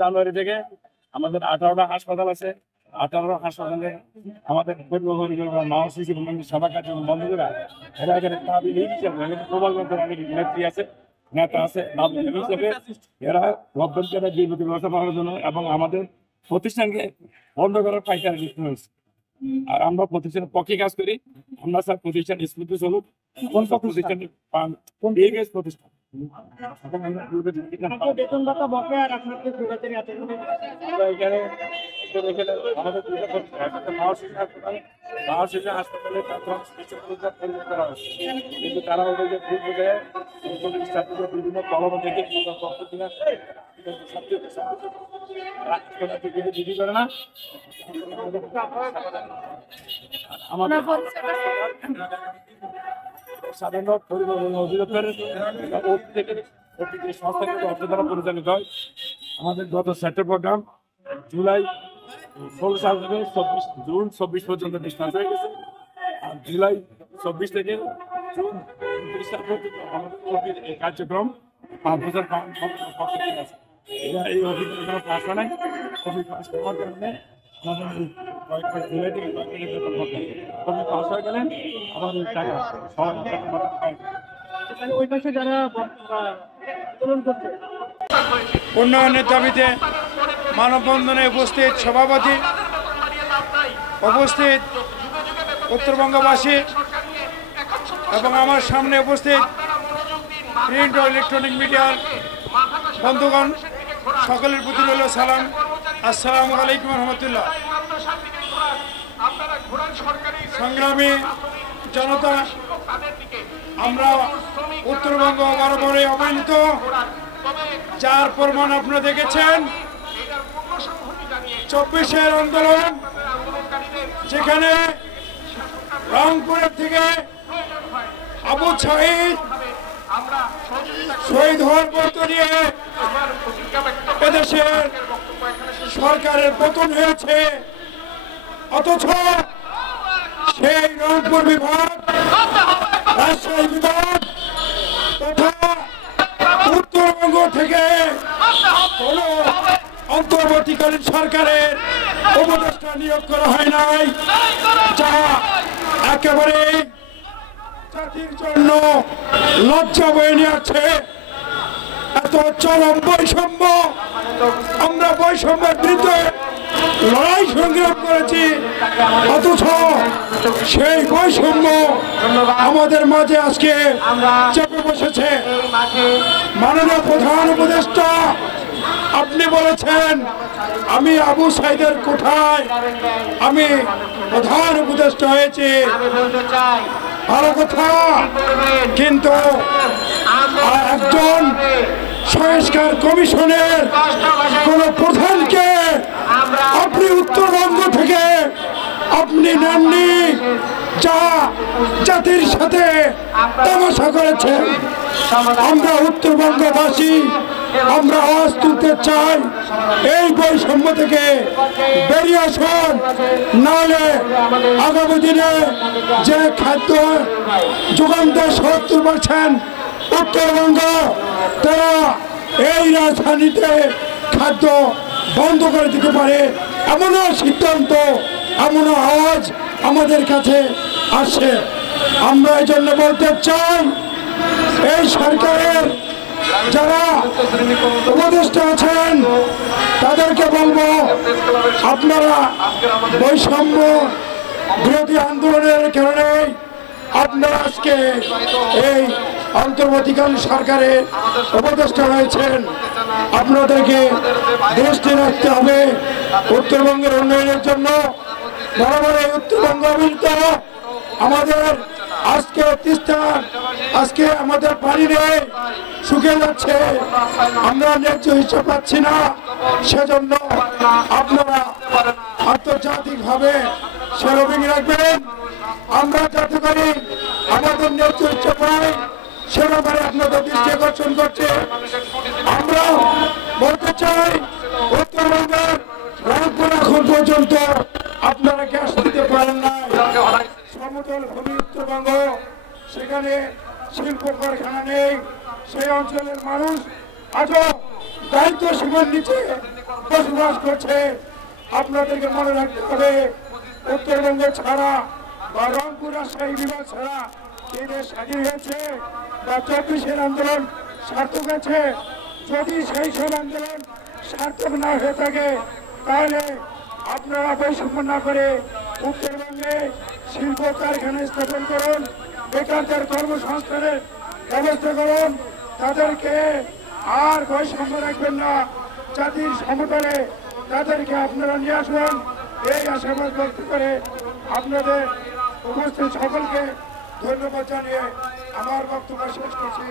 জানুয়ারি থেকে আমাদের 18টা হাসপাতাল আছে। 18 হাসপাতালে আমাদের সভা কার্যক্রম বন্ধ করে এরা এখানে নেত্রী আছে, নেতা আছে, হিসেবে এরা গভর্নমেন্টের বিরোধী ব্যবস্থা পাওয়ার জন্য এবং আমাদের প্রতিষ্ঠানকে বন্ধ করার পাইকারি লিখতে হয়েছে। আর আমরা প্রতিষ্ঠানের পক্ষে কাজ করি। আমরা স্যার প্রতিষ্ঠান স্মৃতি চলুক, কোন প্রতিষ্ঠান প্রতিষ্ঠান হাসপাতালে কিন্তু তারা ওদেরকে ভুল বুঝে বিভিন্ন কলম থেকে বিধি করে না। আমাদের সাধারণ অধিদপ্তরের সংস্থাগুলো অর্থ দ্বারা পরিচালিত হয়। আমাদের গত সেক্টর প্রোগ্রাম জুলাই 16 সাল থেকে 24 পর্যন্ত ডিসকাউন্ট হয়ে গেছে। আর জুলাই 24 থেকে জুন 29 সাল পর্যন্ত আমাদের এই কার্যক্রম 5 বছর আছে। এই অভিজ্ঞতা পাস হয় নাই। কবি পাস হওয়ার কারণে উন্নয়নের দাবিতে মানববন্ধনে উপস্থিত সভাপতি, উপস্থিত উত্তরবঙ্গবাসী এবং আমার সামনে উপস্থিত প্রিন্ট ও ইলেকট্রনিক মিডিয়ার বন্ধুগণ, সকলের প্রতি রইল সালাম। আসসালামু আলাইকুম রহমতুল্লাহ। সংগ্রামী জনতা, আমরা উত্তরবঙ্গ বরাবরই অবহেলিত, যার প্রমাণ আপনারা দেখেছেন 24-এর আন্দোলন, যেখানে রংপুরের থেকে আবু সাঈদ শহীদ হওয়ার পর্যন্ত নিয়ে এদেশের সরকারের পতন হয়েছে, অথচ সেই রংপুর বিভাগ, রাজশাহী বিভাগ তথা উত্তরবঙ্গ থেকে কোন অন্তর্বর্তীকালীন সরকারের উপদেষ্টা নিয়োগ করা হয় নাই, যা একেবারে জাতির জন্য লজ্জা বয়ে নিয়ে আছে। এত চরম বৈষম্য, আমরা বৈষম্যের বিরুদ্ধে লড়াই সংগ্রাম করেছি, অথচ সেই বৈষম্য আমাদের মাঝে আজকে চেপে বসেছে। মাননীয় প্রধান উপদেষ্টা, আপনি বলেছেন আমি আবু সাঈদের কোঠায় আমি প্রধান উপদেষ্টা হয়েছি, ভালো কথা, কিন্তু একজন সংস্কার কমিশনের কোন প্রধানকে আপনি উত্তরবঙ্গ থেকে আপনি নেননি, যা জাতির সাথে তামাশা করেছেন। আমরা উত্তরবঙ্গবাসী আমরা আওয়াজ তুলতে চাই, এই বৈষম্য থেকে বেরিয়ে আসুন, নাহলে আগামী দিনে যে খাদ্য যোগান দেয় 70% উত্তরবঙ্গ, তারা এই রাজধানীতে খাদ্য বন্ধ করে দিতে পারে, এমনও সিদ্ধান্ত, এমনও আওয়াজ আমাদের কাছে আসে। আমরা এই জন্য বলতে চাই, এই সরকারের যারা উপদেষ্টা আছেন তাদেরকে বলবো, আপনারা বৈষম্য বিরোধী আন্দোলনের কারণে আপনারা আজকে এই অন্তর্বর্তীকালীন সরকারের উপদেষ্টা হয়েছেন। আপনাদেরকে দৃষ্টি রাখতে হবে উত্তরবঙ্গের উন্নয়নের জন্য। বরাবর এই উত্তরবঙ্গ অবহেলিত, আমাদের আজকে তিস্তার আজকে আমাদের পানি নেই, শুকিয়ে যাচ্ছে, আমরা ন্যায্য হিসাব পাচ্ছি না। সেজন্য আপনারা আন্তর্জাতিকভাবে সে লবিং রাখবেন, আমরা যাতে করি আমাদের ন্যায্য হিসাব পাই সে ব্যাপারে আপনাদের দৃষ্টি আকর্ষণ করছে। আমরা বলতে চাই, উত্তরবঙ্গের রংপুর এখন পর্যন্ত আপনারা গ্যাস দিতে পারেন না, সমতল ভূমি উত্তরবঙ্গ, সেখানে শিল্প কারখানা নেই, সেই অঞ্চলের মানুষ আজও দায়িত্ব সীমার নিচে বসবাস করছে। আপনাদেরকে মনে রাখতে হবে, উত্তরবঙ্গ ছাড়া বা রংপুর রাজশাহী বিভাগ ছাড়া এই দেশ স্বাধীন হয়েছে বা 24-এর আন্দোলন সার্থক আছে। যদি সেই সব আন্দোলন সার্থক না হয়ে থাকে তাহলে আপনারা বৈষম্য না করে উত্তরবঙ্গে শিল্প কারখানা স্থাপন করুন, বেকারদের কর্মসংস্থানের ব্যবস্থা করুন, তাদেরকে আর বৈষম্য রাখবেন না। জাতির সমতলে তাদেরকে আপনারা নিয়ে আসবেন, এই আশাবাদ ব্যক্ত করে আপনাদের উপস্থিত সকলকে ধন্যবাদ জানিয়ে আমার বক্তব্য শেষ করছি।